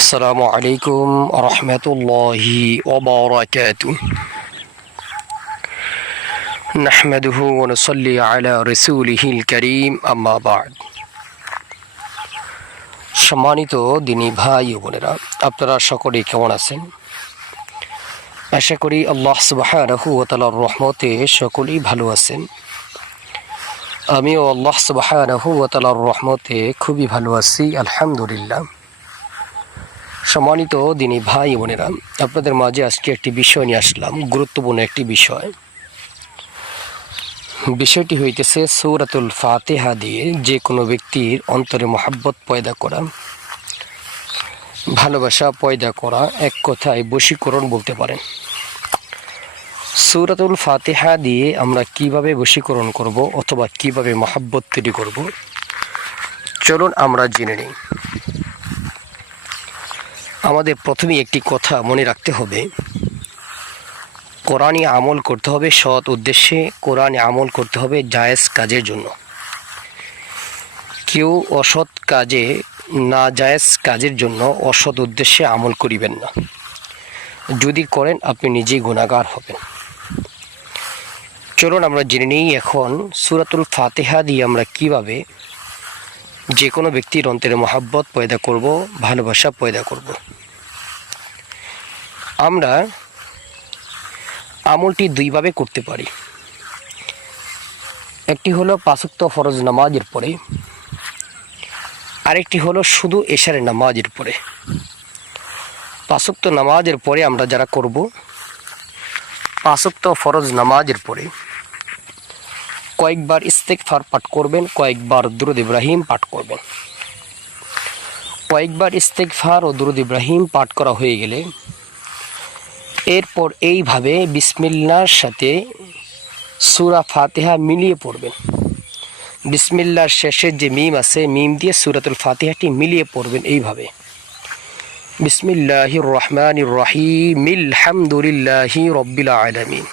আসসালামু আলাইকুম রহমতুল্লাহি ওয়াবারাকাতুহু নাহমাদুহু ওয়া নুসাল্লি আলা রাসূলিহিল কারীম আম্মা বা'দ। সম্মানিত দিনী ভাই ও বোনেরা, আপনারা সকলেই কেমন আছেন? আশা করি আল্লাহ সুবহানাহু ওয়া তাআলার রহমতে সকলেই ভালো আছেন। আমিও আল্লাহ সুবহানাহু ওয়া তাআলার রহমতে খুবই ভালো আছি, আলহামদুলিল্লাহ। সম্মানিত দিনী ভাই বোনেরা, আপনাদের মাঝে আজকে একটি বিষয় নিয়ে আসলাম, গুরুত্বপূর্ণ একটি বিষয়। বিষয়টি হইতেছে সূরাতুল ফাতিহা দিয়ে যে কোনো ব্যক্তির অন্তরে মহব্বত পয়দা করা, ভালোবাসা পয়দা করা, এক কথায় বশীকরণ বলতে পারেন। সূরাতুল ফাতিহা দিয়ে আমরা কিভাবে বশীকরণ করব অথবা কিভাবে মহব্বত তৈরি করব, চলুন আমরা জেনে নিই। আমাদের প্রথমেই একটি কথা মনে রাখতে হবে, কোরআনে আমল করতে হবে সৎ উদ্দেশ্যে, কোরআনে আমল করতে হবে জায়েজ কাজের জন্য। কেউ অসৎ কাজে, না জায়েজ কাজের জন্য অসৎ উদ্দেশ্যে আমল করিবেন না। যদি করেন আপনি নিজেই গুনাহগার হবেন। চলুন আমরা জেনে নিই এখন সূরাতুল ফাতিহা দিয়ে আমরা কিভাবে যে কোনো ব্যক্তির অন্তরে মহব্বত পয়দা করব, ভালোবাসা পয়দা করব। আমরা আমলটি দুইভাবে করতে পারি। একটি হলো পাঁচ ওয়াক্ত ফরজ নামাজের পরে, আরেকটি হলো শুধু এশারের নামাজের পরে। পাঁচ ওয়াক্ত নামাজের পরে আমরা যারা করব, পাঁচ ওয়াক্ত ফরজ নামাজের পরে কয়েকবার ইস্তেগফার পাঠ করবেন, কয়েকবার দুরূদ ইব্রাহিম পাঠ করবেন। কয়েকবার ইস্তেগফার ও দুরূদ ইব্রাহিম পাঠ করা হয়ে গেলে এরপর এইভাবে বিসমিল্লাহর সাথে সূরা ফাতিহা মিলিয়ে পড়বেন। বিসমিল্লাহর শেষের যে মিম আছে, মিম দিয়ে সূরাতুল ফাতিহাটি মিলিয়ে পড়বেন এইভাবে। বিসমিল্লাহির রহমানির রহিম, আলহামদুলিল্লাহি রাব্বিল আলামিন,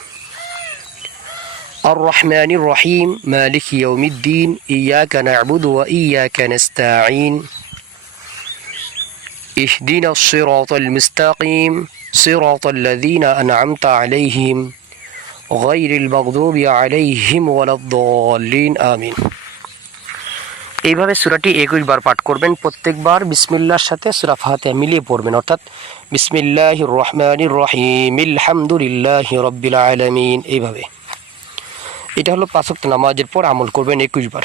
আর রহমানির রহিম, মালিকি ইয়াউমিদ্দিন, ইয়াকা না'বুদু ওয়া ইয়াকা নাস্তাঈন, ইহদিনাস সিরাতাল মুস্তাকিম, সিরাতাল লাযীনা আন'আমতা আলাইহিম গায়রিল মাগদুবি আলাইহিম ওয়ালাদ-দাল্লিন, আমিন। এইভাবে সূরাটি 21 বার পাঠ করবেন। প্রত্যেকবার বিসমিল্লাহর সাথে সূরা ফাতিহা মিলিয়ে পড়বেন, অর্থাৎ বিসমিল্লাহির রহমানির রহিম, আলহামদুলিল্লাহি রাব্বিল আলামিন, এইভাবে। এটা হলো পাঁচ ওয়াক্ত নামাজের পর আমল করবেন 21 বার।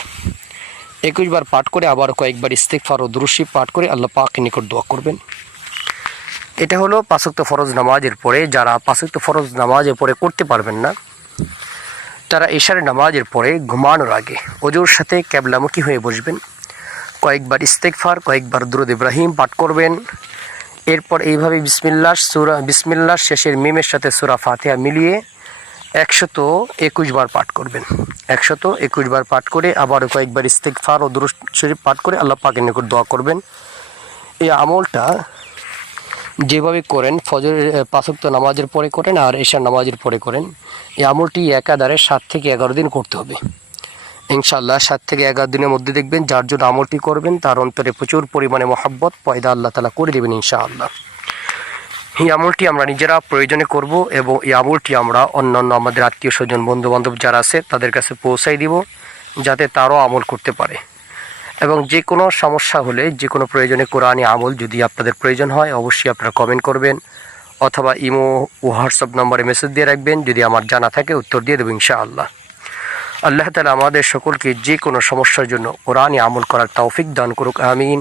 21 বার পাঠ করে আবার কয়েকবার ইস্তেগফার ও দুরূদ শরীফ পাঠ করে আল্লাহ পাকের নিকট দোয়া করবেন। এটা হলো পাঁচ ওয়াক্ত ফরজ নামাজের পরে। যারা পাঁচ ওয়াক্ত ফরজ নামাজের পরে করতে পারবেন না, তারা এশারের নামাজের পরে ঘুমানোর আগে ওযুর সাথে কিবলামুখী হয়ে বসবেন, কয়েকবার ইস্তেগফার, কয়েকবার দুরূদ ইব্রাহিম পাঠ করবেন। এরপর এইভাবে বিসমিল্লাহর শেষের মিমের সাথে সূরা ফাতিহা মিলিয়ে 121 বার পাঠ করবেন। 121 বার পাঠ করে আবার কয়েকবার ইস্তেগফার ও দুরূদ শরীফ পাঠ করে আল্লাহ পাকের নিকট দোয়া করবেন। এই আমলটা যেভাবে করেন, ফজরের পাঁচ ওয়াক্ত নামাজের পরে করেন আর এশার নামাজের পরে করেন, এই আমলটি একাধারে 7 থেকে 11 দিন করতে হবে ইনশাআল্লাহ। 7 থেকে 11 দিনের মধ্যে দেখবেন যার জন্য আমলটি করবেন তার অন্তরে প্রচুর পরিমাণে মহব্বত পয়দা আল্লাহ তাআলা করে দেবেন ইনশাআল্লাহ। এই আমলটি আমরা নিজেরা প্রয়োজনে করব এবং এই আমলটি আমরা অন্যান্য আমাদের আত্মীয় স্বজন, বন্ধু বান্ধব যারা আছে তাদের কাছে পৌঁছাই দিব, যাতে তারাও আমল করতে পারে। এবং যে কোনো সমস্যা হলে, যে কোনো প্রয়োজনে কোরআনী আমল যদি আপনাদের প্রয়োজন হয়, অবশ্যই আপনারা কমেন্ট করবেন অথবা ইমো ও হোয়াটসঅ্যাপ নম্বরে মেসেজ দিয়ে রাখবেন। যদি আমার জানা থাকে উত্তর দিয়ে দেবো ইনশাআল্লাহ। আল্লাহ তাআলা আমাদের সকলকে যে কোনো সমস্যার জন্য কোরআনী আমল করার তৌফিক দান করুক, আমিন।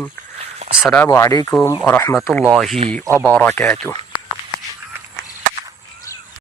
আসসালামু আলাইকুম ওয়া রাহমাতুল্লাহি ওয়া বারাকাতুহু।